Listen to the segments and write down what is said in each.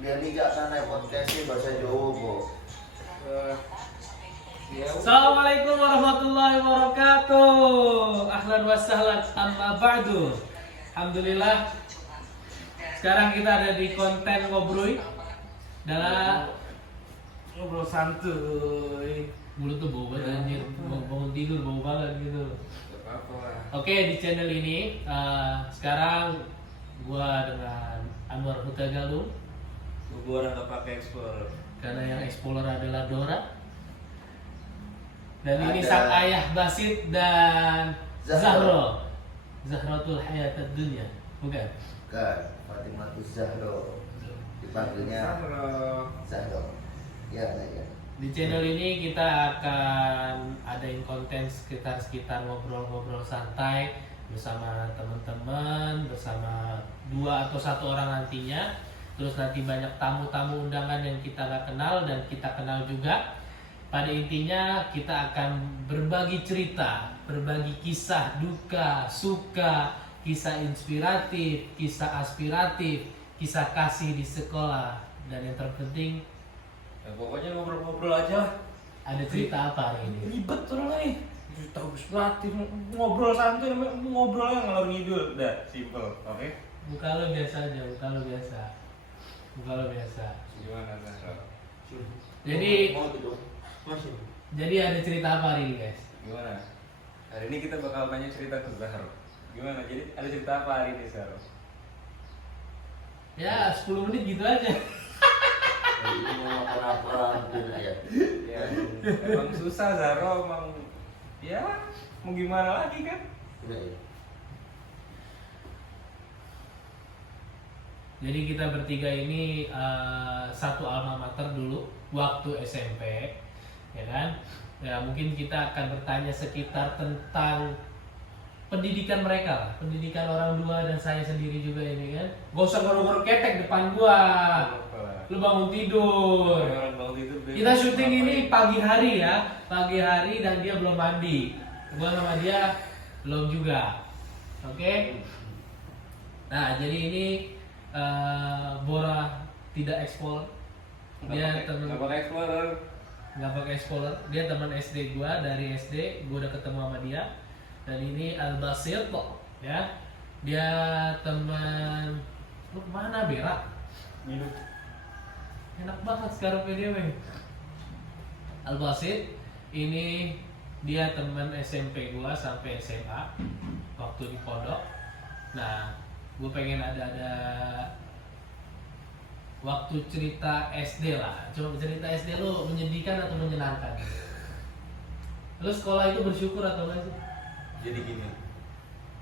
Dia nih gak kan naik podcastnya bahasa Jawa kok. Assalamualaikum warahmatullahi wabarakatuh. Ahlan wa sahlan amma ba'du. Alhamdulillah. Sekarang kita ada di konten ngobrol dalam ngobrol santuy. Mulut tuh bau banget anjir, bangun tidur bau banget gitu. Oke, di channel ini sekarang gua dengan Anwar Huta Galung. Gua orang gak pakai Explorer. Karena yang explorer adalah Dora. Dan ini Ada sang ayah Basit dan Zahro. Zahratul Hayatad Dunya. Bukan? Bukan, Fatimah Zahro. Dipanggilnya Zahro. Ya, ya. Di channel ini kita akan adain konten sekitar ngobrol-ngobrol santai bersama teman-teman, bersama 2 atau 1 orang nantinya. Terus nanti banyak tamu-tamu undangan yang kita nggak kenal dan kita kenal juga. Pada intinya kita akan berbagi cerita, berbagi kisah duka, suka, kisah inspiratif, kisah aspiratif, kisah kasih di sekolah, dan yang terpenting Ya, pokoknya ngobrol-ngobrol aja. ada cerita apa hari ini? Ribet orang nih. Cerita inspiratif, ngobrol santai, ngobrolnya ngalor ngidul. Udah, simple, oke? Muka lo biasa aja, muka lo biasa. Gimana Zahra? Jadi Mau gitu. Masih. jadi ada cerita apa hari ini, guys? Gimana? Hari ini kita bakal tanya cerita ke Zahra. Gimana? Jadi ada cerita apa hari ini Zahra? Ya 10 menit gitu aja. Ini mau lapor-laporan gitu ya. Ya, emang susah Zahra, emang ya mau gimana lagi kan? Iya, iya. Jadi kita bertiga ini satu alma mater dulu waktu SMP, ya kan? Ya mungkin kita akan bertanya sekitar tentang pendidikan mereka lah, pendidikan orang tua dan saya sendiri juga ini kan. Gak usah ngorok-ngorok ketek depan gua, lu bangun tidur. Kita syuting ini pagi hari ya, pagi hari dan dia belum mandi. Gua sama dia belum juga, oke? Nah jadi ini Bora tidak ekspor. Dia temen nggak pakai Explorer. nggak pakai explorer. Dia teman SD gua, dari SD gua udah ketemu sama dia. Dan ini Al Basit ya. Dia teman lu kemana berak? Minum. Enak banget sekarang video weh. Al Basit ini dia teman SMP gua sampai SMA waktu di pondok. Nah, gue pengen ada waktu cerita SD lah. Coba cerita SD lo menyedihkan atau menyenangkan? Lo sekolah itu bersyukur atau enggak sih? Jadi gini.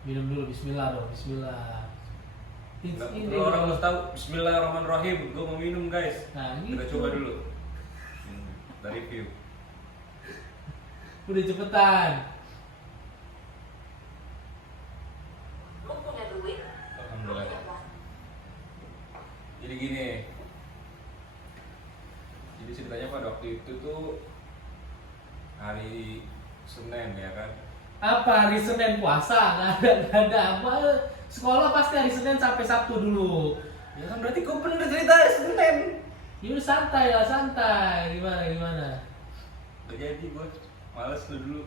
Minum dulu, bismillah dong, bismillah. Ini Kalau orang harus tahu Bismillahirrahmanirrahim. Gue mau minum guys. Nah, Kita gitu. coba dulu. Kita review. Udah cepetan. Lu punya duit? Alhamdulillah. Jadi gini. Jadi ceritanya pada waktu itu tuh hari Senin ya kan. Apa hari Senin puasa? Nggak ada apa. Sekolah pasti hari Senin sampai Sabtu dulu. Ya kan berarti gue bener cerita hari Senin. Ya udah santai lah, santai. Gimana? Gak jadi gue. Males lu dulu.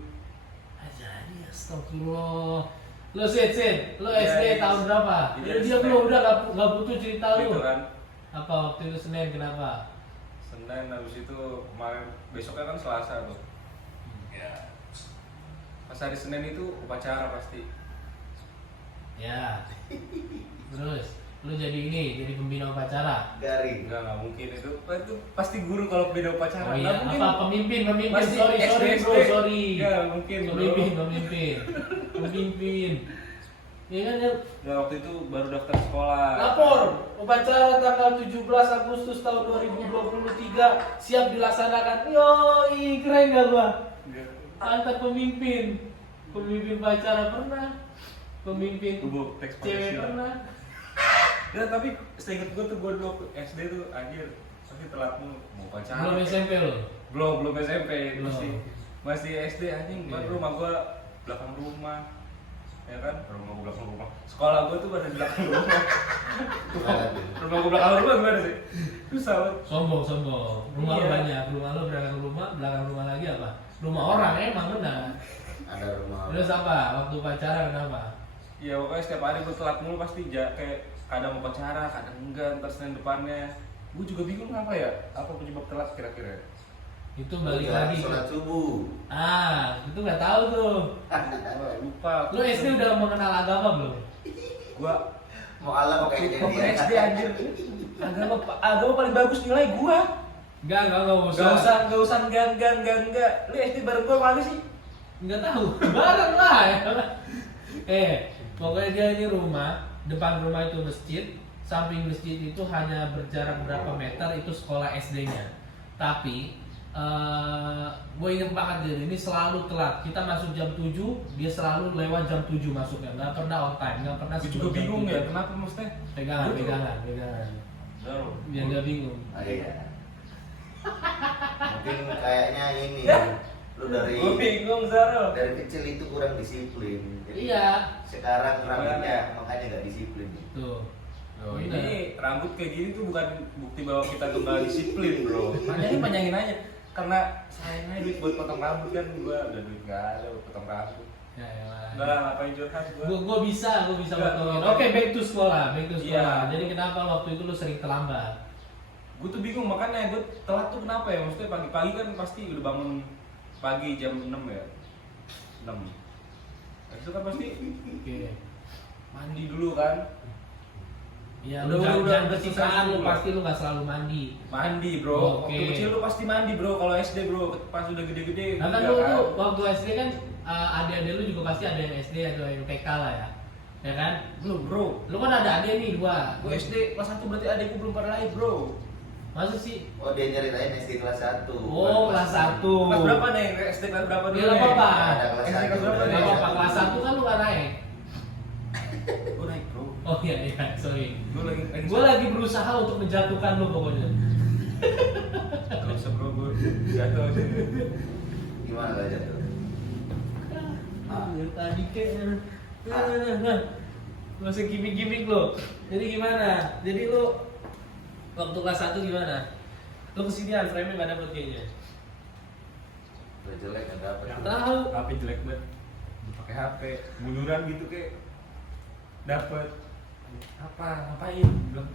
Jadi astagfirullah. Lo Sid, lo Ya, SD jadi- tahun berapa? jadi Dia hari belum Senin. udah nggak butuh cerita Gitu lu. kan. Apa waktu itu Senin kenapa? Senin habis itu kemarin besoknya kan Selasa tuh. Ya. Pas hari Senin itu upacara pasti. Ya. Terus lu jadi jadi pembina upacara. Garing. Enggak mungkin itu pasti guru kalau beda upacara. Oh iya, Nggak mungkin. apa pemimpin? Pasti Sorry SD. bro, sorry. Ya mungkin bro. Pemimpin. Iya kan ya? Nah, waktu itu baru daftar sekolah. Lapor, upacara tanggal 17 Agustus tahun 2023 siap dilaksanakan. Yoi, keren gak gua? Antar pemimpin upacara pernah, pemimpin Tubuh teks cewek Pancasila. pernah. Ya tapi seinget gue tuh gue dulu waktu SD tuh anjir tapi telat mau upacara. Belum SMP lo? Belum SMP Belum. masih SD anjing. Baru rumah gue belakang rumah. Ya kan? Rumah gue belakang rumah. Sekolah gue tuh pada di belakang rumah. Rumah gue belakang rumah gimana sih? Susah banget. Sombong. Rumah lu Iya. banyak, rumah lu belakang rumah lagi apa? Rumah orang emang benar. Ada rumah. Terus apa? Waktu pacaran kenapa? Ya pokoknya setiap hari gue telat mulu pasti kayak kadang mau pacara, kadang enggak, ntar Senin depannya. Gue juga bingung apa ya? Apa penyebab telat kira-kira? Itu balik lagi. Sholat subuh. Itu nggak tahu tuh. Gua lupa. Lu SD udah mengenal agama belum? Gua Mau alam waktu kayak jadi. SD anjir. Agama paling bagus nilai gua. Enggak Gak usah enggak. Lu SD bareng gua mana sih? Nggak tahu. Bareng lah ya. Pokoknya dia ini rumah, depan rumah itu masjid, samping masjid itu hanya berjarak berapa meter itu sekolah SD-nya. Tapi gue inget banget dia ini selalu telat. Kita masuk jam 7, dia selalu lewat jam 7 masuknya. Nggak pernah on time, nggak pernah Gua sebelum juga jam bingung 7. ya, kenapa maksudnya? Pegangan. Biar nggak bingung. Iya. Mungkin kayaknya ini lu Gua bingung Zaro. dari kecil itu kurang disiplin. Jadi Iya. sekarang rambutnya makanya nggak disiplin. Tuh. Oh, ini rambut kayak gini tuh bukan bukti bahwa kita kembali disiplin, bro. Panjangin aja. Karena sayangnya duit buat potong rambut kan gua udah duit nggak ada buat potong rambut. Ya, Enggak lah, ngapain curhat gua. Gue bisa Enggak, potongin. enggak. Oke, back to sekolah. Iya. Jadi kenapa waktu itu lu sering terlambat? Gue tuh bingung makanya gue telat tuh kenapa ya? Maksudnya pagi-pagi kan pasti udah bangun pagi jam 6 ya. 6. Habis itu kan pasti Oke. mandi dulu kan. Ya, Udah, jangan udah kesukaan selesai lu dulu. pasti lu nggak selalu mandi. Mandi, bro. Oke. Waktu kecil lu pasti mandi, bro. Kalau SD, bro, pas udah gede-gede Nah kan enggak lu waktu SD kan adik-adik lu juga pasti ada yang SD atau yang TK lah ya. Ya kan? Belum, bro. Lu kan ada adik nih dua. Gue SD kelas 1 berarti adekku belum pada lahir, bro. Masa sih? Oh dia nyeritain SD kelas 1. Oh, kelas 1. Kelas berapa nih? SD kelas berapa dulu? Ya, nggak apa-apa. Ada kelas SD 1. kelas berapa nih? Gak apa-apa, kelas 1 kan lu gak naik. Gue naik, bro. Oh iya, sorry. Gue Gue lagi berusaha untuk menjatuhkan lu pokoknya. Gak usah, bro. Gue jatuh sih. Gimana lah jatuh? Ya tadi kan. Nah. Gak usah gimmick-gimmick lo. Jadi gimana? Jadi lu waktu kelas 1 gimana? Lu kesinian, frame-nya gak dapet kayaknya. Udah jelek nggak dapet. Tahu. HP jelek banget. Pakai HP, munduran gitu kayak dapet ngapain? Bilang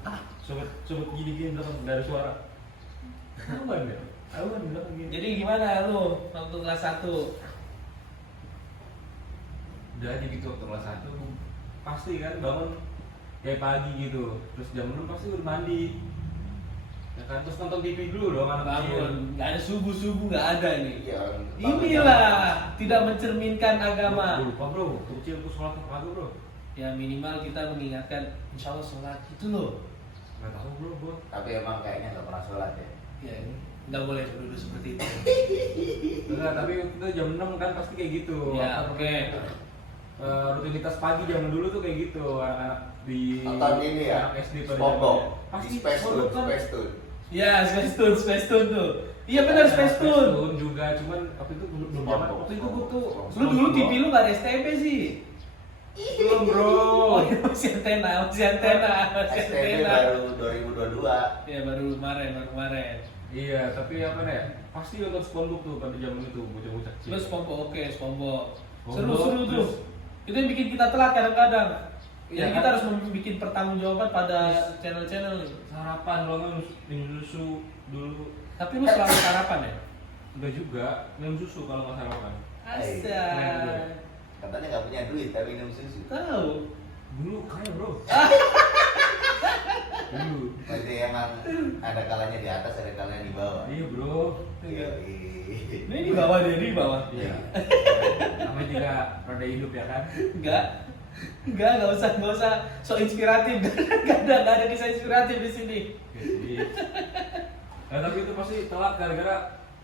sobat gini belakang dari suara. Awan ya? Awan bilang gini. Jadi gimana lu waktu kelas 1? Udah aja gitu waktu kelas 1 pasti kan bangun kayak pagi gitu. Terus jam 6 pasti udah mandi. Ya kan terus nonton TV dulu dong anak kecil. Bangun, gak ada subuh-subuh, gak ada nih. Iya. Inilah tidak mencerminkan agama. Gue lupa, bro. Waktu kecil gue sholat pagi, bro. Ya minimal kita mengingatkan insya Allah sholat itu loh. Gak tahu, bro, gue. Tapi emang kayaknya nggak pernah sholat ya. Ya nggak boleh dulu seperti itu. Enggak, tapi itu jam 6 kan pasti kayak gitu. Ya Apa oke. namanya, rutinitas pagi zaman dulu tuh kayak gitu anak-anak di Nonton ini ya. anak SD pada SpongeBob. zamannya. Pasti Space Tune, SpongeBob kan Space Tune. Ya Space Tune tuh. Iya benar Space Tune. Juga cuman waktu itu belum zaman. Waktu itu gue tuh Lu dulu TV lu nggak ada STP sih. belum, bro. Oh iya, masih antena. STB baru 2022. Ya baru kemarin. Iya, tapi apa nih? Pasti nonton SpongeBob tuh pada zaman itu bocah-bocah kecil. Terus SpongeBob, oke SpongeBob. SpongeBob, Seru tuh. terus. Itu yang bikin kita telat kadang-kadang. Iya, Jadi kan? kita harus bikin pertanggungjawaban pada channel-channel nih. Sarapan lo kan minum susu dulu. Tapi lu selalu sarapan ya? Enggak juga, minum susu kalau nggak sarapan. Asal. Katanya nggak punya duit tapi minum susu. Tahu. Dulu kaya, bro. Dulu. Berarti emang ada kalanya di atas, ada kalanya di bawah. Iya, bro. Iya. Ini di bawah dia, di bawah. Iya. Namanya juga roda hidup ya kan. Enggak usah so inspiratif. Enggak ada kisah inspiratif di sini. Oke, nah, tapi itu pasti telat gara-gara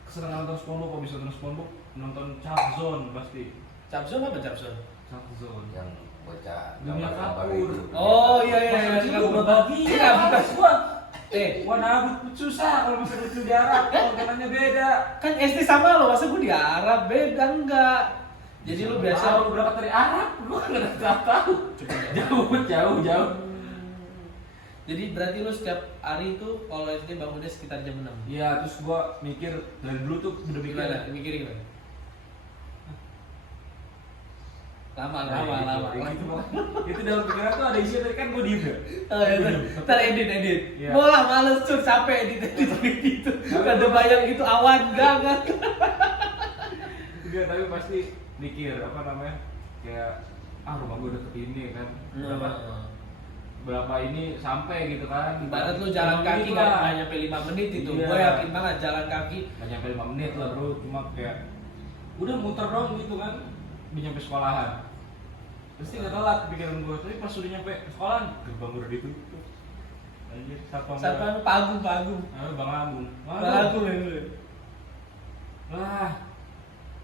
kesenangan nonton SpongeBob. Habis nonton SpongeBob nonton Chuck Zone pasti. Capson apa Capson? Chuck Zone. Yang bocah Dunia gambar-gambar kapur. itu. Oh iya. Pas kecil gua bagi. Iya, bukan. gua. Eh, Wah, nabut susah kalau bisa lucu di Arab. Kontenannya beda. kan SD sama lo, masa gue di Arab beda enggak? Jadi lu biasa lu berangkat dari Arab, gua nggak tahu. Jauh. Jadi berarti lu setiap hari itu kalau SD bangunnya sekitar jam 6. Iya, terus gua mikir dari dulu tuh udah mikir. Gimana? Mikir gimana? Lama. Kayak gitu, Bang. Itu dalam pikiran tuh ada isi tadi kan gua diem ya. Oh ya, ntar edit. Iya. Mau lah, males cuy, capek edit gitu. Ada bayang gitu awan enggak. Enggak, tapi pasti mikir apa namanya? Kayak rumah gua deket ini kan. Berapa ini sampai gitu kan. Ibarat lu jalan 5 kaki menit lah. nggak nyampe 5 menit itu. Iya. Gue yakin banget jalan kaki. Nggak nyampe 5 menit lah bro, cuma kayak udah muter dong gitu kan, udah nyampe sekolahan. Pasti nggak telat pikiran gue, tapi pas udah nyampe sekolahan gerbang udah ditutup. Anjir, Siapa Pak Agung? Bang Agung. Bang Agung ya lu. Wah,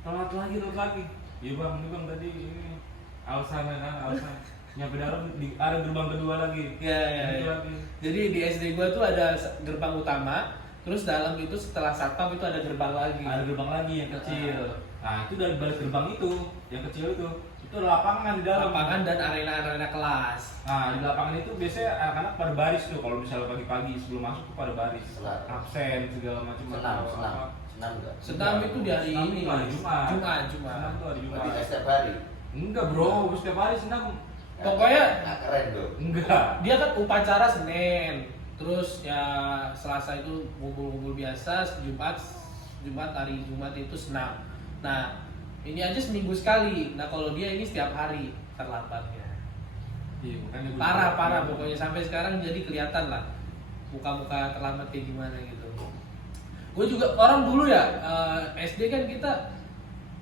telat lagi. Iya bang, ini bang tadi ini alasan kan, alasan. Nyampe dalam ada gerbang kedua lagi. Iya. Lagi. Jadi di SD gue tuh ada gerbang utama, terus dalam itu setelah satpam itu ada gerbang lagi. Ada gerbang lagi yang kecil. Nah itu dari balik gerbang itu, yang kecil itu ada lapangan di dalam. Lapangan dan arena kelas. Nah di lapangan itu biasanya anak-anak pada baris tuh, kalau misalnya pagi-pagi sebelum masuk tuh pada baris. Senam. Absen segala macam. Senam enggak? Senam itu di hari ini. Jumat. Jumat. Senam tuh hari Jumat. Berarti setiap hari? Enggak bro, setiap hari senam. Pokoknya nggak keren dong. Enggak. dia kan upacara Senin, terus ya Selasa itu ngumpul-ngumpul biasa, Jumat hari Jumat itu senam. Nah ini aja seminggu sekali. Nah kalau dia ini setiap hari terlambatnya. Iya, makanya gua Parah pokoknya sampai sekarang jadi kelihatan lah muka-muka terlambat kayak gimana gitu. Gue juga orang dulu ya SD kan kita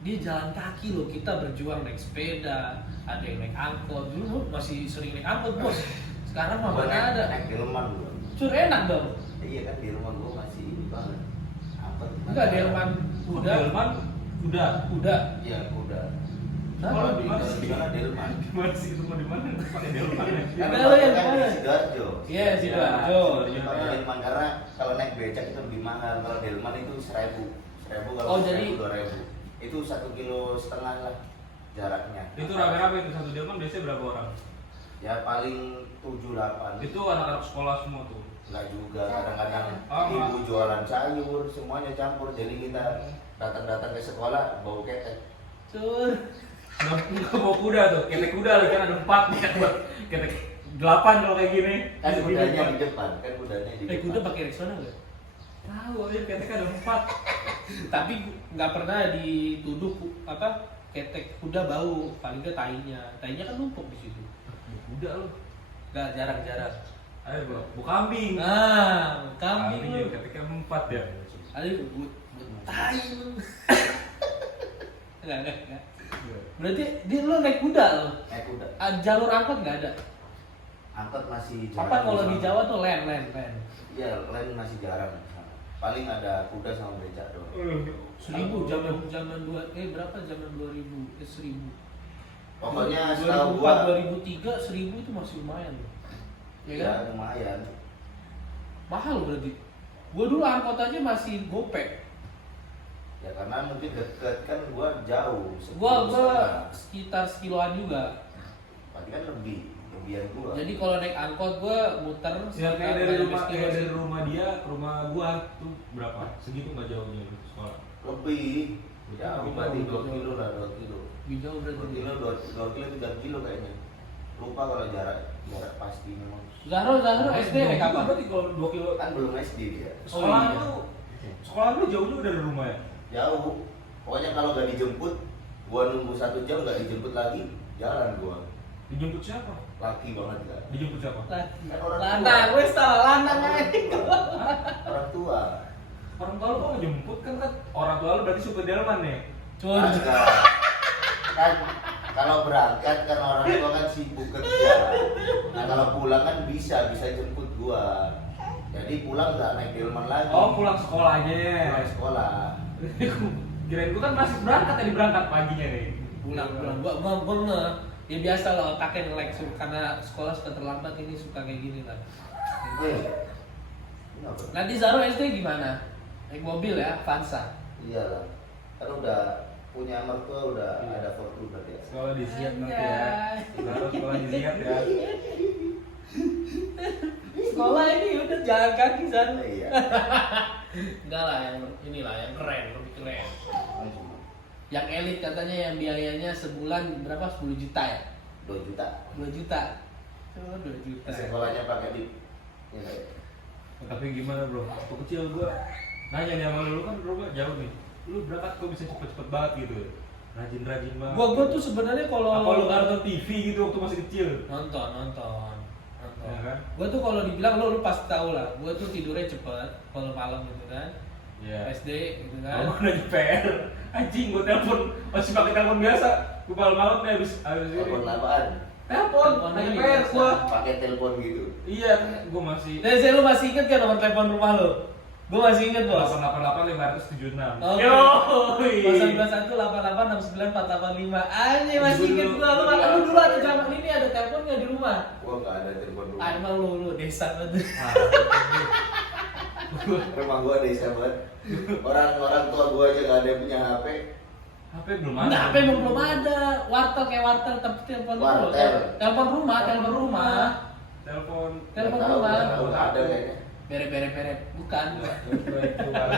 dia jalan kaki loh, kita berjuang naik sepeda, ada yang naik angkot. Dulu masih sering naik angkot bos. Sekarang mah Gua mana ada. naik delman gua. Cur enak dong. Iya kan di rumah gua masih ini banget. Apa? Enggak delman kuda. Delman kuda. Kuda. Iya kuda. Hah? Kalau di mana Kalau sih? di mana delman? Di mana sih itu mah di mana? Pakai delman ya. Kan Ada lo yang kan mana? di Sidoarjo. Iya Sidoarjo. Sidoarjo. Pakai delman karena kalau naik becak itu lebih mahal. Kalau delman itu 1.000 kalau Oh, jadi 2.000. Itu 1,5 kilo lah jaraknya. Itu rame-rame itu satu delman biasanya berapa orang? Ya paling 7-8. Itu anak-anak sekolah semua tuh. Enggak juga, kadang-kadang Oh, ibu jualan sayur semuanya campur, jadi kita datang-datang ke sekolah bau ketek. Cur. Nggak bawa kuda tuh, ketek kuda lagi kan ada 4 nih kan, ketek 8 kalau kayak gini. Kan Di kudanya depan. di depan, kan kudanya di depan. Kuda pakai Rexona nggak? Tahu ya ketek ada 4. Tapi nggak pernah dituduh apa ketek kuda bau, paling ke tainya kan numpuk di situ. Kuda lu. Nggak jarang. Ayo bawa kambing. Nah, kambing ya, lu. keteknya 4 ya. Ayo buat tai lu. Enggak. Berarti dia lu naik kuda lo. Naik kuda. Jalur angkot nggak ada. Angkot masih Apa kalau di sana. Jawa tuh len. Iya, lain masih jarang di sana. Paling ada kuda sama becak doang. 1000 zaman berapa zaman 2000 1000. Pokoknya setahu gua 2003 1000 itu masih lumayan loh. Ya ya kan? lumayan. Mahal berarti. Gua dulu angkot aja masih gopek. Ya karena mungkin deket kan gua jauh. Gua 10 setengah. sekitar sekiloan juga. Berarti kan lebihan gua. Jadi kalau naik angkot gua muter Ya sekitar kayak dari nggak rumah nyampe kayak sekilo dari sih. rumah dia ke rumah gua tuh berapa? Segitu nggak jauhnya lu sekolah? Lebih jauh, berarti 2 Jauh. kilo lah, 2 kilo. Lebih jauh 2 berarti. kilo, 2 kilo, 3 kilo kayaknya. Lupa kalau jarak pasti memang. Zahro SD naik apa? Berarti kalau 2 kilo Kan belum SD dia. sekolah iya. sekolah lu jauh juga dari rumah ya? Jauh. Pokoknya kalau nggak dijemput, gua nunggu 1 jam nggak dijemput lagi, jalan gua. Dijemput siapa? Laki banget kan. Dijemput siapa? Kan orang tua. Lanang, wes salah lanang aja. Orang tua. Orang tua lu kok ngejemput kan orang tua lu berarti supir delman ya? Cur. Agak. Kan kalau berangkat kan orang tua kan sibuk kerja. Nah kalau pulang kan bisa jemput gua. Jadi pulang nggak naik delman lagi. Oh pulang sekolahnya. Pulang sekolah. Kirain gua kan masih berangkat paginya nih. Pulang. Gua nge. Ya biasa lah otaknya nge-lag karena sekolah suka terlambat ini suka kayak gini lah. Kenapa? Nanti Zahro SD gimana? Naik mobil ya, Avanza. Iyalah. Kan udah punya mertua udah ada Fortuner ya. Sekolah di Ziat nanti ya. Harus sekolah di Ziat ya. jalan kaki San. Iya. Enggak lah, yang inilah yang keren, lebih keren. Yang elit katanya yang biayanya sebulan berapa? 10 juta ya? 2 juta. 2 juta. Oh, 2 juta. Sekolahnya pakai di ini. Tapi gimana bro? Waktu kecil gua nanya nih sama lu kan rumah jauh nih. Lu berangkat kok bisa cepet-cepet banget gitu? Rajin-rajin banget. Gua tuh sebenarnya kalau apa lu nggak nonton TV gitu waktu masih kecil? nonton. Ya kan? Gua tuh kalau dibilang lu pasti tahu lah. Gua tuh tidurnya cepet kalau malam gitu kan. Iya. SD gitu kan. Kalau nanya PR, anjing gua telepon masih pakai telepon biasa. Gua malam-malam nih habis ini. Telepon apaan? Telepon, Telepon nanya ini PR biasa. gua. Pakai telepon gitu. Iya, gua masih Saya lu masih inget kan nomor telepon rumah lu? Gua masih inget bos. 888 576. Oke. Yo. 021889485. Anjir masih inget gua. Lu dulu ada zaman ini ada telepon nggak di rumah? Gua nggak ada telepon rumah. Ah, emang lu desa banget. Rumah gua desa banget. Orang tua gua aja nggak ada yang punya HP. HP belum ada. Enggak, HP emang belum ada. Wartel kayak wartel tapi telepon dulu. Wartel. Telepon rumah. Telepon. Telepon Nggak tahu, rumah. nggak tahu, nggak ada kayaknya. Beret. Bukan.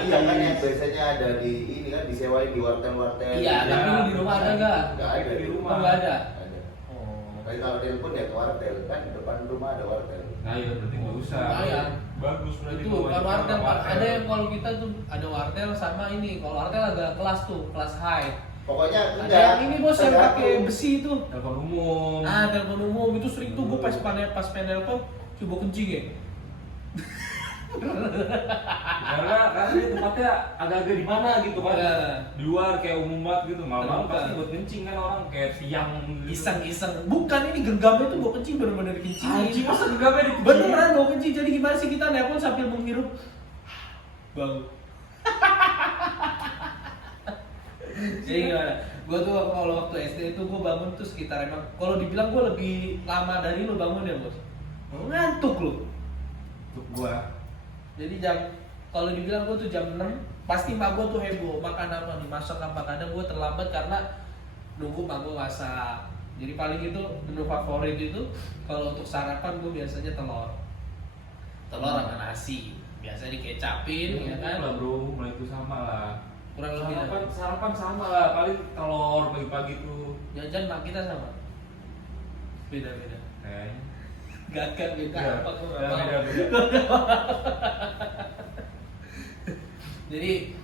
Iya kan yang biasanya ada di ini kan disewain di wartel-wartel. Iya, tapi lu di rumah ada nggak? Nggak ada Di rumah. Nggak ada. Ada. Oh. Tapi kalau telepon ya ke wartel kan depan rumah ada wartel. Nah, iya berarti nggak usah. Lumayan. Bagus berarti. Itu kan wartel, ada yang kalau kita tuh ada wartel sama ini. Kalau wartel ada kelas tuh, kelas high. Pokoknya Ada enggak. yang ini bos yang tergantung. pakai besi itu. Telepon umum. Ah, telepon umum itu sering tuh gue pas pengen telepon coba kencing ya. Karena dia tempatnya agak-agak di mana gitu kan. Iya. Di luar kayak umum banget gitu. Malam-malam Terbuka. pasti buat kencing kan orang kayak tiang gitu. Iseng. Bukan ini genggamnya tuh gue kencing bener-bener kencing. Anjing masa gegapnya di Beneran gue kencing. Jadi gimana sih kita nelpon sambil menghirup bau. Jadi gimana? Gue tuh kalau waktu SD itu gue bangun tuh sekitar emang kalau dibilang gue lebih lama dari lu bangun ya bos. Ngantuk lu. Untuk gua. Jadi kalau dibilang gue tuh jam 6 pasti mak gue tuh heboh makan apa nih masak apa kadang gue terlambat karena nunggu mak gue masak. Jadi paling itu menu favorit itu kalau untuk sarapan gue biasanya telur sama nasi biasa dikecapin ya kan lah bro, mulai itu sama lah. kurang lebih Sarapan sama lah, paling telur pagi-pagi tuh. jajan mak kita sama beda Kayaknya. gagak beda Iya, apa tuh beda. Jadi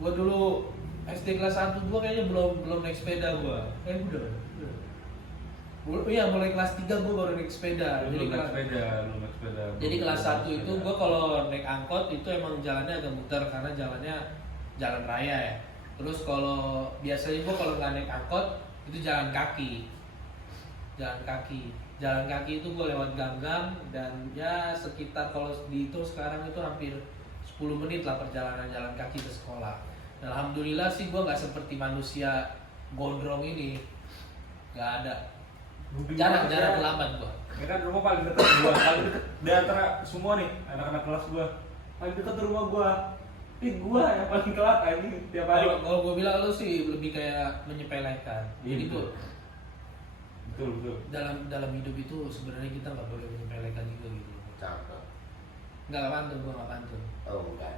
gua dulu SD kelas 1 gua kayaknya belum naik sepeda gua. Udah. Iya, mulai kelas 3 gua baru naik sepeda. Lu Jadi naik sepeda. Jadi kelas 1 itu gua kalau naik angkot itu emang jalannya agak muter karena jalannya jalan raya ya. Terus kalau biasanya gua kalau nggak naik angkot itu jalan kaki. Jalan kaki itu gue lewat gang-gang dan ya sekitar kalau dihitung sekarang itu hampir 10 menit lah perjalanan jalan kaki ke sekolah. Dan alhamdulillah sih gue nggak seperti manusia gondrong ini, nggak ada. Jarang terlambat gue. Ya kan rumah paling dekat gua, paling dekat di antara semua nih anak-anak kelas gua. Paling dekat di rumah gua. Ini gua yang paling telat ini tiap hari. Kalau gue bilang lu sih lebih kayak menyepelekan. Jadi Betul. tuh Betul. dalam hidup itu sebenarnya kita nggak boleh menyepelekan juga gitu. Cakep. Nggak pantun, gue nggak pantun. Oh bukan.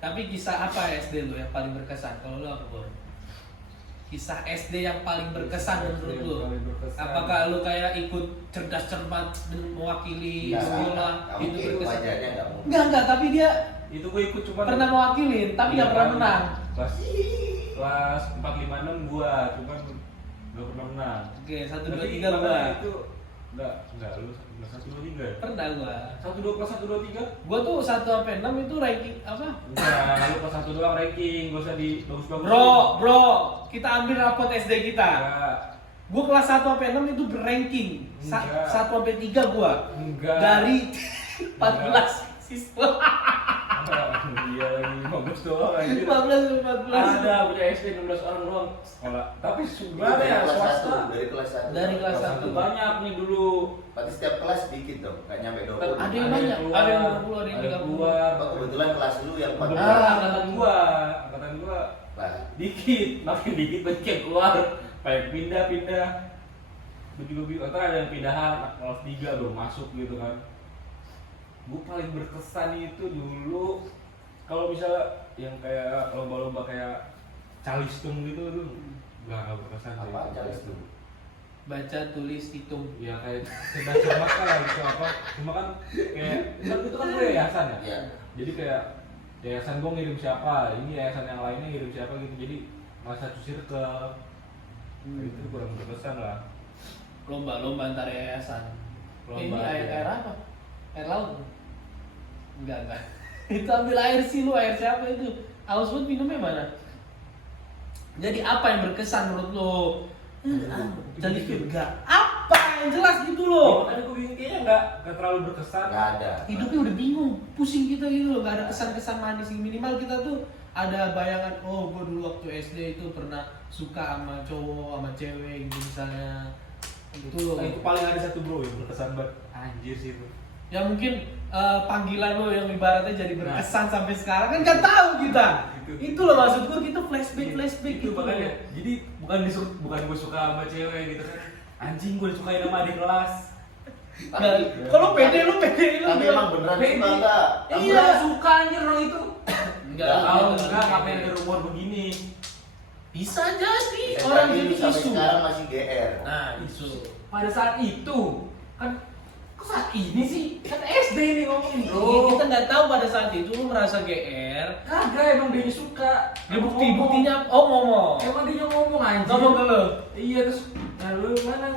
Tapi kisah apa SD lu yang paling berkesan? Kalau lu apa Bor? Kisah SD yang paling berkesan menurut lu? Apakah lu kayak ikut cerdas cermat mewakili sekolah Kamu itu kayak berkesan? wajahnya nggak mungkin. Enggak, tapi dia Itu gua ikut cuma pernah mewakilin, tapi nggak pernah menang. Kelas 4 5 6 gua, cuman enggak pernah menang. Oke, 1 2 Berarti 3 gua. Itu enggak lu 1 2 3. Pernah gua. 1 2 kelas 1 2 3. Gua tuh 1 sampai 6 itu ranking apa? Enggak, lu kelas 1 doang ranking, enggak usah di bagus-bagus. Bro, kita ambil rapot SD kita. Enggak. Gua kelas 1 sampai 6 itu berranking. Enggak. 1 sampai 3 gua. Enggak. Dari 14 siswa. Iya lagi bagus doang anjir. 14 14. Ada punya SD 16 orang doang sekolah. Tapi gimana ya kelas swasta? 1, dari kelas 1. Dari kelas Kelas 1 banyak nih dulu. Berarti setiap kelas dikit dong, nggak nyampe 20. Ada yang banyak, keluar, ada yang 20, ada yang 30. keluar. Oh, kebetulan kelas lu yang 14. Angkatan gua Nah, dikit, makin dikit banyak yang keluar. Pengen pindah. Gue juga bingung, atau ada yang pindahan kelas 3 belum masuk gitu kan. Gue paling berkesan itu dulu kalau misalnya yang kayak lomba-lomba kayak calistung gitu tuh nggak berkesan sih. Apa calistung? Baca, tulis, hitung. Ya kayak cerdas-cerdas lah gitu apa. Cuma kan kayak itu kan gue yayasan ya. Iya. Jadi kayak yayasan gue ngirim siapa, ini yayasan yang lainnya ngirim siapa gitu. Jadi masa satu circle. Itu kurang berkesan lah. Lomba-lomba antar yayasan. Ini Lomba air aja. apa? Air laut? Enggak. Itu ambil air sih lu, air siapa itu? Haus banget minumnya mana? Jadi apa yang berkesan menurut lo? Jadi enggak. Apa yang jelas gitu Ya, loh? makanya gue bingung kayaknya nggak terlalu berkesan. Nggak ada. Hidupnya udah bingung, pusing kita gitu loh, nggak ada kesan-kesan manis. Minimal kita tuh ada bayangan, oh gue dulu waktu SD itu pernah suka sama cowok, sama cewek gitu misalnya. Itu loh. Itu paling ada satu bro yang berkesan banget. Anjir sih itu. Ya mungkin panggilan lo yang ibaratnya jadi berkesan sampai sekarang kan nggak tahu kita. Itu loh maksud gue, kita flashback Itu gitu makanya. Jadi bukan gue suka sama cewek gitu kan. Anjing gue disukain sama adik kelas. Nah, kalau pede lu Tapi emang beneran Pede. suka enggak? Iya suka anjir orang itu. Enggak, Kalau enggak ngapain ada rumor begini. bisa jadi Bisa orang jadi jadi sampai isu. sekarang masih GR. Nah, isu. Pada saat itu kan kok saat ini sih kan SD nih ngomongin bro. Iya, kita nggak tahu pada saat itu lu merasa GR. Kagak emang dia suka. Ya buktinya ngomong. Emang dia ngomong anjir. Ngomong ke lu. Iya terus nah lu mana?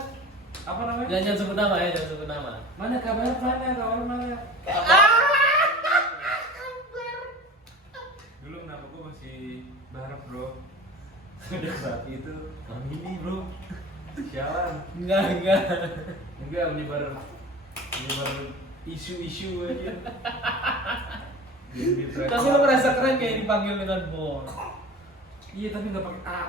Apa namanya? Jangan sebut nama ya, jangan sebut nama. Mana kabar mana? Dulu kenapa gua masih berharap bro. Pada saat itu tahun ini bro. Sialan. Enggak. Enggak menyebar isu-isu aja. Tapi lu merasa keren kayak dipanggil dengan bos. Iya tapi nggak pakai A.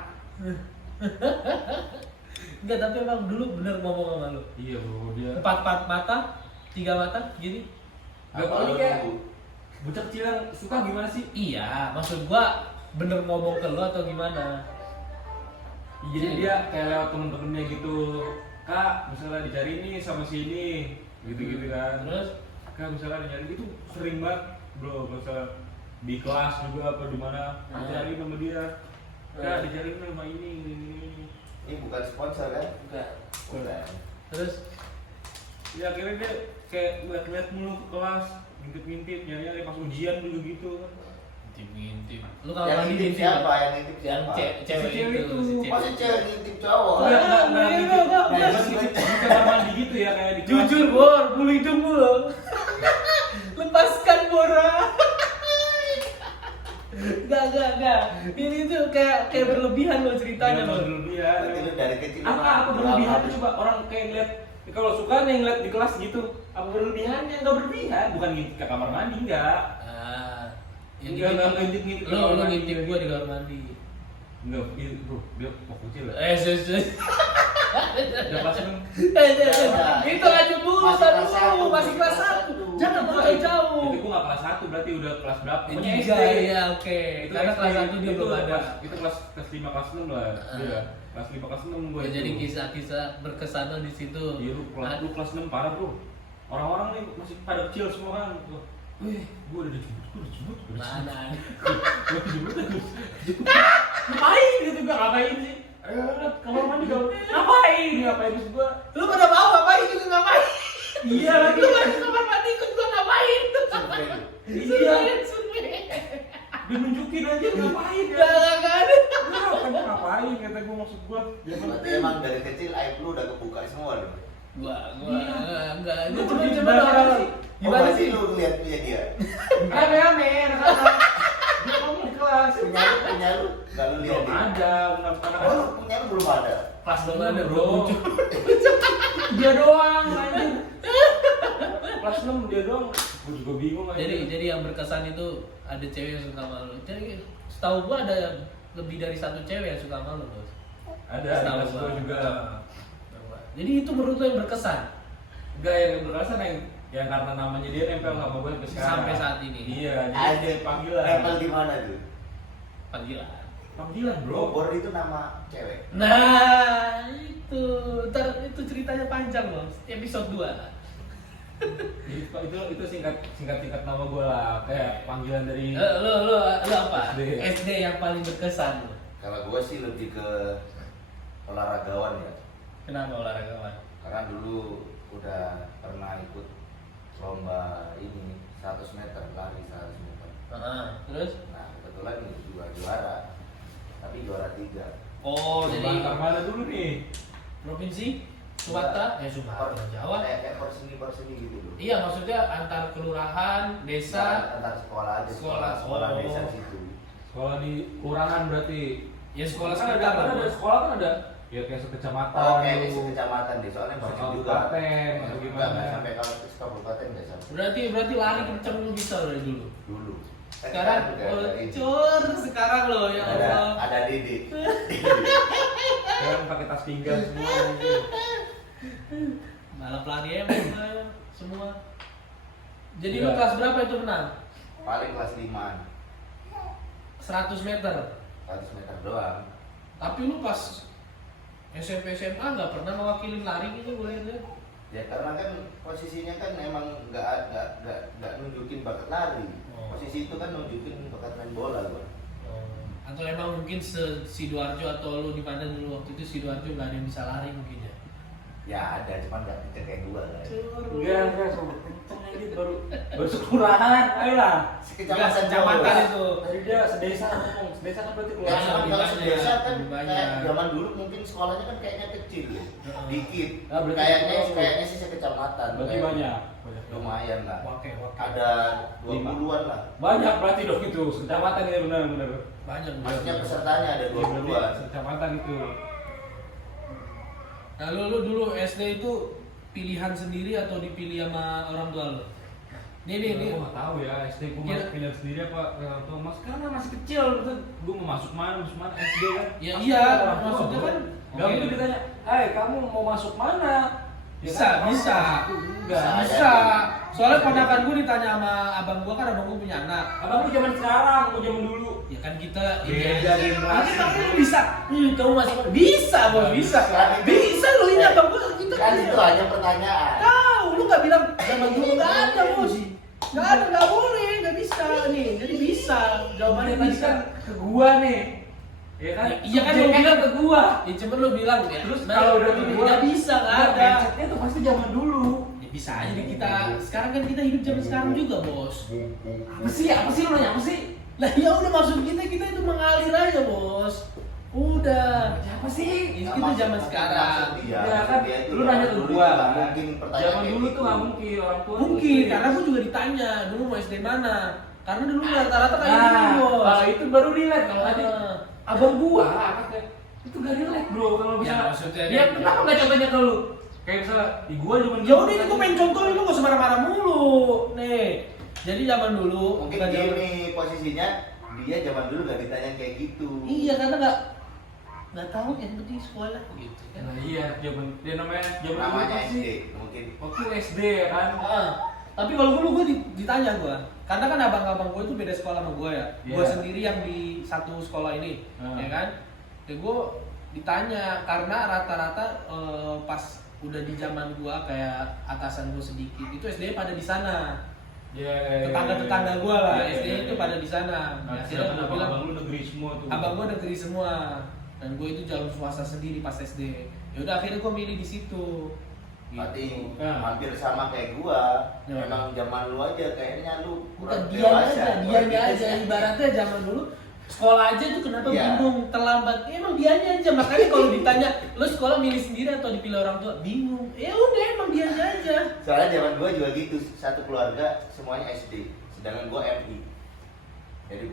Enggak, tapi emang dulu bener ngomong sama lu. Iya bro dia. 4 mata, 3 mata, gini. Gak paling kayak bocah kecil yang suka gimana sih? Iya, maksud gua bener ngomong ke lu atau gimana? Jadi dia kayak lewat temen-temennya gitu. Kak, misalnya dicari nih sama sini, gitu-gitu kan. Terus Kak, misalnya dicari itu sering banget, bro. Misalnya di kelas juga apa di mana dicari sama dia. Kak, dicari sama ini. Ini bukan sponsor kan? enggak. Bukan. Terus Ya akhirnya dia kayak ngeliat-ngeliat mulu ke kelas, ngintip-ngintip, nyari-nyari pas ujian dulu gitu. ngintip. Lu kalau Yang mandi ngintip ngintip siapa? apa? Yang ngintip Yang siapa? cewek Si cewek itu, itu. si cewek. Masa cewek ngintip cowok? Enggak Enggak, ngintip. enggak. Di kamar mandi gitu ya kayak di kelas. Jujur Bor, bulu hidung lu. Lepaskan Bora. Enggak. Ini tuh kayak berlebihan lo ceritanya lo. Berlebihan. Berarti lu dari kecil Apa berlebihan tuh coba orang kayak ngeliat kalau suka nih ngeliat di kelas gitu apa berlebihannya? Nggak berlebihan, bukan ngintip ke kamar mandi enggak. Yang Nggak ngintip ke lo kamar mandi. ngintip gua di kamar mandi. Enggak, bro, dia waktu kecil lah. Sus. Udah kelas 6. Itu lanjut dulu, Masih tar kelas satu, dulu, masih kelas masih 1. Jangan terlalu jauh. Itu gua nggak kelas 1, berarti udah kelas berapa? Pokoknya Tiga, SD. ya oke. Itu Karena SD, kelas 1 dia itu belum ada. Itu kelas 5 kelas 6 lah. Iya. Kelas 5 kelas 6 gua. Ya, itu. jadi kisah-kisah berkesan lo di situ. Iya lu kelas 6 parah bro. Orang-orang nih masih pada kecil semua kan. Gua udah dijemput. Mana? Gua dijemput. Ngapain gitu gua ngapain sih? Ayo kamar mandi kau. Ngapain terus gua? Lu pada mau ngapain juga ngapain? Iya lagi. Lu masuk kamar mandi ikut gua ngapain? Iya. Survei. Dia nunjukin aja ngapain ya. Enggak ada. Kan ngapain kata gua maksud gua. Berarti emang dari kecil aib lu udah kebuka semua lu. Gua Iya. enggak. Lu Cuma pergi cuma gimana orang. sih? Gimana berarti sih? lu ngeliat punya dia? Rame-rame anak-anak. Dia ngomong di kelas. Punya lu nggak lu lihat Belum dia? ada Oh, anak-anak lu punya lu belum ada. kelas Belum 6 ada, bro. bro. Dia doang anjir. Kelas 6 dia doang. Gua juga bingung aja. Jadi yang berkesan itu ada cewek yang suka sama lu. Jadi setahu gua ada lebih dari satu cewek yang suka sama lu, Bos. ada di Setahu kelas gua. gua juga. Jadi itu menurut lu yang berkesan Enggak yang berkesan yang karena namanya dia nempel sama gue sampai sekarang. sampai saat ini. Iya, Ada jadi panggilan. Nempel di mana tuh? Panggilan. Panggilan, bro. Bor itu nama cewek. Nah, Itu, ntar itu ceritanya panjang loh, episode 2. Itu singkat nama gue lah, kayak panggilan dari Lo apa? SD. SD yang paling berkesan lo. Kalau gue sih lebih ke olahragawan ya. Kenapa olahragawan? Karena dulu udah pernah ikut lomba ini 100 meter, lari 100 meter. Terus? Nah kebetulan ini juga juara, tapi juara 3. Oh, jadi antar mana dulu nih? provinsi Sumatera, Sumatera, Jawa. Kayak porseni gitu loh. Iya, maksudnya antar kelurahan, desa, Antar sekolah aja, Sekolah. sekolah Oh. desa situ. Sekolah di kurangan berarti. ya sekolah Kan sekitar kan lah. ada sekolah kan ada. Ya kayak sekecamatan. Oh, kayak dulu. kecamatan deh, soalnya banyak juga. Kabupaten atau gimana? Enggak sampai kalau ke kabupaten nggak sampai. Berarti lari kenceng lu bisa lo dari dulu. Dulu. Sekarang bocor sekarang lo ya Allah. Ada Dede. Sekarang pakai tas pinggang semua. Balap lari emang semua. Jadi lu Iya. kelas berapa itu menang? Paling kelas 5-an, 100 meter. 100 meter doang. Tapi lu pas SMP SMA nggak pernah mewakili lari gitu gue lihat. Ya karena kan posisinya kan emang nggak nunjukin bakat lari. Oh. Posisi itu kan nunjukin bakat main bola gua. Atau emang mungkin Sidoarjo atau lu di mana dulu waktu itu Sidoarjo nggak ada yang bisa lari mungkin ya? Ya ada, cuman nggak kenceng kayak gua kan. Enggak, sobat kenceng aja baru sekurahan. Ayolah. Enggak, kecamatan itu. Tadi dia sedesa ngomong, sedesa kan berarti Ya, kelurahan. cuman lebih kalau banyak, sedesa kan lebih banyak. kayak zaman dulu mungkin sekolahnya kan kayaknya kecil ya. Dikit. Ah, berarti Kayaknya sih sekecamatan. Berarti Kayak banyak. Lumayan lah. Oke. Ada 20-an lah. Banyak berarti dong itu, sekecamatan ya benar-benar. Banyak. Maksudnya pesertanya ada 20-an. Sekecamatan itu. Nah lu dulu SD itu pilihan sendiri atau dipilih sama orang tua lu? Nih. Gue nggak tahu ya, SD gue Iya. masih pilihan sendiri apa orang tua mas karena masih kecil, gue mau masuk mana SD kan? Ya Pasti iya, ada orang tua, maksudnya bro. kan, Gak oke. mungkin ditanya, hai kamu mau masuk mana? Ya Bisa. Enggak. Bisa. Soalnya ponakan gue ditanya sama abang gue kan abang gue punya anak. Abang lu zaman sekarang, gue zaman dulu. Ya kan kita Beda generasi. Tapi lu bisa. Kamu masih bisa, bos bisa. Bisa lu ini abang gue kita Kan itu hanya pertanyaan. tahu. Lu nggak bilang zaman dulu nggak ada bos. Nggak ada, nggak boleh, nggak bisa nih. Jadi bisa. Jawabannya Tadi bisa. kan ke gua nih. Ya kan? Iya kan lu Subjeknya bilang ke gua. Ya cuma lu bilang ya. Terus kalau udah ke gua nggak bisa, nggak ada. mindsetnya tuh pasti zaman dulu. Ya bisa aja deh kita. Sekarang kan kita hidup zaman sekarang juga bos. Apa sih lu nanya apa sih? Lah ya udah maksud kita itu mengalir aja bos. Udah. Apa sih? Ini kita zaman sekarang. Dia, Ya kan, dia itu lu nanya ke dulu gua. nggak mungkin pertanyaan Zaman kayak dulu gitu. tuh nggak mungkin orang tua. Mungkin karena aku juga ditanya dulu mau SD mana. Karena dulu rata-rata kayak gitu Nah, bos. kalau itu baru relate kalau tadi Ah. abang gua anaknya itu gak relate bro kalau Ya, misalnya maksudnya dia kan- kenapa nggak contohnya ke lu kayak misalnya di gua zaman Ya udah ini gue pengen contohin lu gak usah marah-marah mulu. Nih. Jadi zaman dulu Mungkin bukan zaman- gini posisinya, dia zaman dulu nggak ditanya kayak gitu. Iya karena nggak tahu yang penting sekolah gitu kan. Nah, iya zaman dia namanya zaman dulu Namanya pasti SD mungkin. waktu SD ya kan. Ah, tapi kalau gue ditanya gue, karena kan abang-abang gue itu beda sekolah sama gue ya. Gue Iya. sendiri yang di satu sekolah ini, Ah. ya kan. Ya gue ditanya karena rata-rata pas udah di zaman gue kayak atasan gue sedikit itu SD pada di sana. Iya. Tetangga-tetangga gue lah Iya, SD iya, itu iya. pada di sana. Nah, Ya, akhirnya sedangkan gue bilang, abang lu negeri semua tuh. abang gue negeri semua dan gue itu jalur swasta sendiri pas SD. Ya udah akhirnya gue milih di situ. Berarti Nah. hampir sama kayak gua. Ya. Emang zaman lu aja kayaknya lu Bukan kurang dianya dewasa. aja, dianya aja. Ibaratnya zaman dulu sekolah aja tuh kenapa Iya. bingung, terlambat. Ya, emang dianya aja. Makanya kalau ditanya, lo sekolah milih sendiri atau dipilih orang tua? Bingung. Ya udah emang dianya aja. Soalnya zaman gua juga gitu, satu keluarga semuanya SD, sedangkan gua MI. Jadi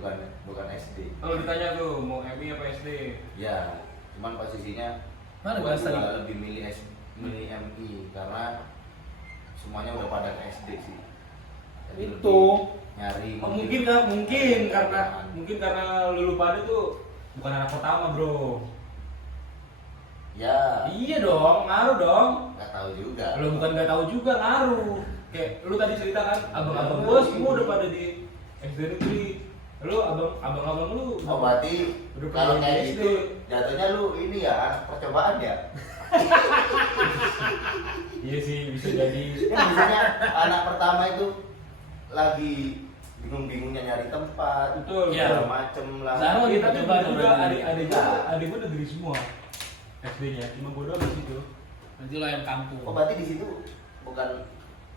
bukan SD. Kalau ditanya tuh mau MI apa SD? Ya, cuman posisinya Mana gua bahas juga tadi? lebih milih MI karena semuanya udah pada ke SD sih. Jadi Itu. lebih nyari Mungkin kan mungkin karena karena lu pada tuh bukan anak pertama bro. ya Iya dong, ngaruh dong. nggak tahu juga. Lu bukan nggak tahu juga ngaruh. Kayak lu tadi cerita kan, abang-abang gua semua udah pada di SD negeri. Lu abang-abang lu Oh berarti udah kalau pernah kayak di SD. gitu jatuhnya lu ini ya anak percobaan ya? Iya sih, bisa jadi. Kan biasanya anak pertama itu lagi bingung-bingungnya nyari tempat, Betul. Iya. segala macem lah. Zaro Iya, tapi coba gue juga berarti. adik gue negeri semua SD-nya, cuma gue doang di situ. Nanti lo yang kampung. Oh berarti di situ bukan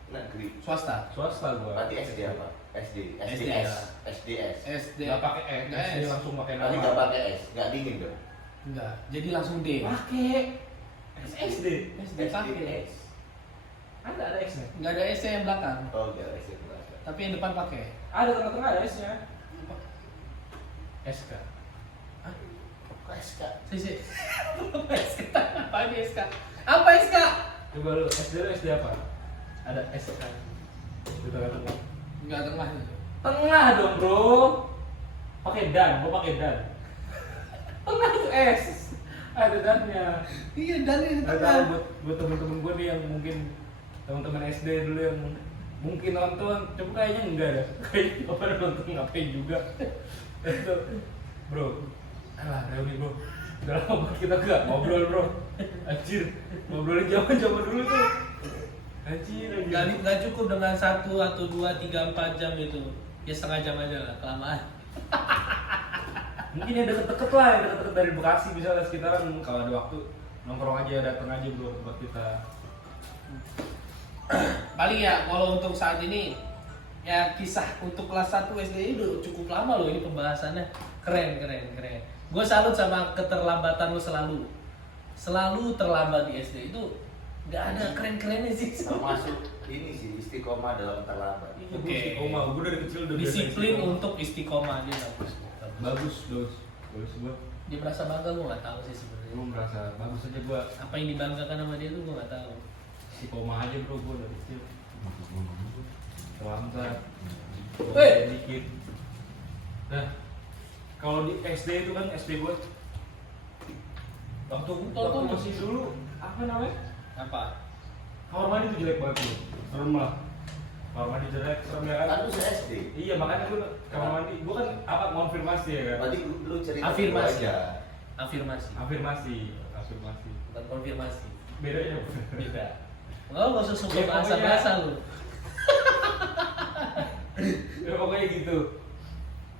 negeri, Swasta. Swasta gue. berarti SD apa? SD, SD, SDS, ya. SDS. SD. Nggak pakai S, Nggak SD S. langsung pakai Berarti nama. nggak pakai S, nggak dingin dong. Enggak. Jadi langsung D. Pakai SD. SD pakai. SDS. Ada S-nya. Enggak ada S yang belakang. Oh nggak SD berarti. Tapi yang depan pakai. Ada tengah-tengah ada S-nya. SK. Kok SK? Sisi. SK. Apa ini SK? Apa SK? Coba lu SD lu SD apa? Ada SK. Di tengah-tengah. Enggak tengah. Tengah dong, Bro. Pakai dan, gua pakai dan. Tengah itu S. Ada dan-nya. Iya, dan ini Nggak tahu tengah. buat temen-temen gue nih yang mungkin teman-teman SD dulu yang mungkin nonton, coba kayaknya enggak ada. Kayaknya nggak pada nonton ngapain juga. Itu, bro, alah reuni bro. Udah lama banget kita gak ngobrol bro. Anjir, ngobrolin zaman dulu tuh. Anjir. Nggak cukup dengan 1 atau 2, 3, 4 jam itu. Ya setengah jam aja lah, kelamaan. Mungkin yang deket-deket lah, yang deket-deket dari Bekasi bisa lah sekitaran. Kalau ada waktu nongkrong aja, datang aja bro tempat kita. Paling ya kalau untuk saat ini ya kisah untuk kelas 1 SD ini udah cukup lama loh ini pembahasannya. Keren. Gue salut sama keterlambatan lo selalu terlambat di SD itu nggak ada keren-kerennya sih. Termasuk ini sih istiqomah dalam terlambat. Oke. Istiqomah, gue dari kecil udah biasa Disiplin istiqomah. untuk istiqomah dia bagus. Bagus gue. Dia merasa bangga, gue nggak tahu sih sebenarnya. Gue merasa bagus aja gue. Apa yang dibanggakan sama dia tuh gue nggak tahu. Istiqomah aja bro, gue dari kecil. Terlambat. Hei! Dikit. Nah, kalau di SD itu kan SD gue waktu masih dulu apa namanya? Apa? Kamar mandi tuh jelek banget bro. Serem lah. Kamar mandi jelek, serem ya kan? Kan lu SD. Iya makanya gue kamar mandi, gue kan apa konfirmasi ya kan? Berarti lu cerita Afirmasi. aja. Afirmasi. Afirmasi. Bukan konfirmasi. Bedanya Beda. Oh, nggak usah Ya, sebut bahasa-bahasa lu. Ya pokoknya gitu.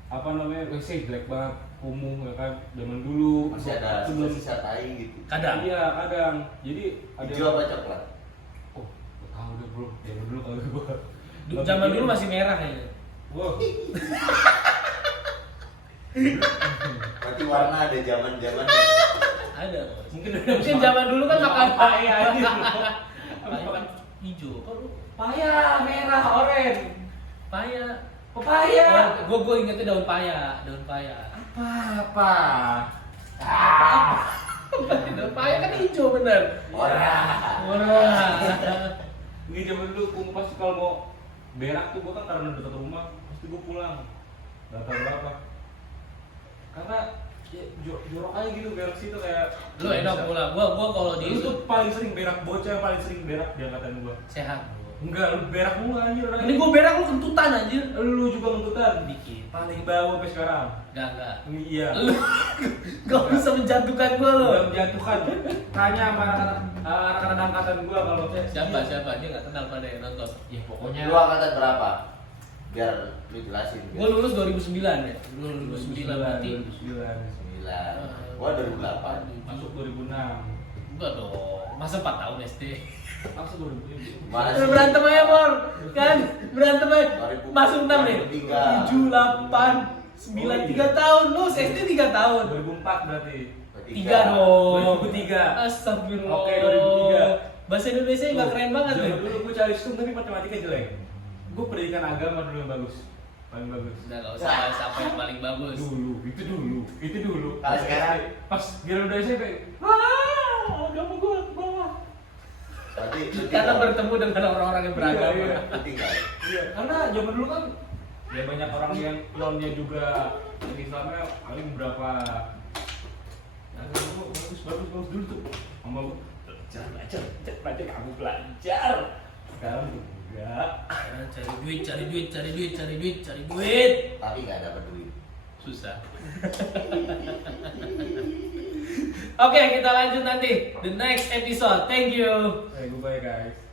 Apa namanya? WC jelek banget, kumuh ya kan? Zaman dulu Masih ada sebelum sisa tai gitu. Kadang. Iya, kadang. Jadi ada Hijau apa coklat? Oh, gak tahu deh, Bro. Zaman dulu kalau gua. Zaman dulu masih merah kayaknya. Wow. Berarti warna ada zaman-zaman. Ada. Mungkin zaman dulu kan makan paya aja. Makan hijau. Kok lu Paya, merah, oranye. paya? Pepaya. Gue ingetnya daun paya. Apa? Daun paya kan hijau bener. Orang. Ini zaman dulu gua pasti kalau mau berak tuh gua kan karena dekat rumah, pasti gua pulang. Gak tahu berapa. Karena ya, jorok aja gitu berak situ kayak Lu enak pula. Gua kalau di Lu itu tuh paling sering berak, bocah yang paling sering berak di angkatan gua. sehat. Enggak, lu berak mulu anjir. Ini gua berak lu kentutan anjir. Lu juga ngentutan. Dikit. Paling bau sampai sekarang. Enggak. Iya. Lu gak bisa menjatuhkan gua lo. Udah menjatuhkan. Tanya sama anak-anak angkatan gua kalau saya Siapa? Dia nggak kenal pada yang nonton. Ya pokoknya Lu angkatan berapa? Biar lu jelasin. Gue lulus 2009 ya. Lu lulus 2009 berarti. 2009. 9. Gua 2008. Masuk 2006. Enggak dong. Masa 4 tahun SD? Masuk 2007. Masih. Berantem aja, Bor. Kan? Berantem aja. 2000. Masuk 6 nih. 7, 8, 9, 3 tahun. Lu SD 3 tahun. 2004 berarti. 3 dong. 2003. Astagfirullah. Oke, 2003. Bahasa Indonesia nggak keren banget Zaman ya. dulu gue cari sum tapi matematika jelek. Gue pendidikan agama dulu yang bagus. Paling bagus. Udah nggak usah bahas apa yang paling bagus. Itu dulu. Kalau sekarang? Pas giliran udah SMP, wah, agama gue ke bawah. Berarti lu Karena tinggal. bertemu dengan orang-orang yang beragama. Iya, iya. Lu tinggal. Iya, karena zaman dulu kan ya banyak orang yang nonnya juga yang Islamnya paling berapa. Nah, dulu bagus dulu tuh. Sama lu belajar kamu belajar. Sekarang tuh enggak. Cari duit. Tapi nggak dapat duit. Susah. Oke, kita lanjut nanti the next episode. Thank you. Goodbye guys.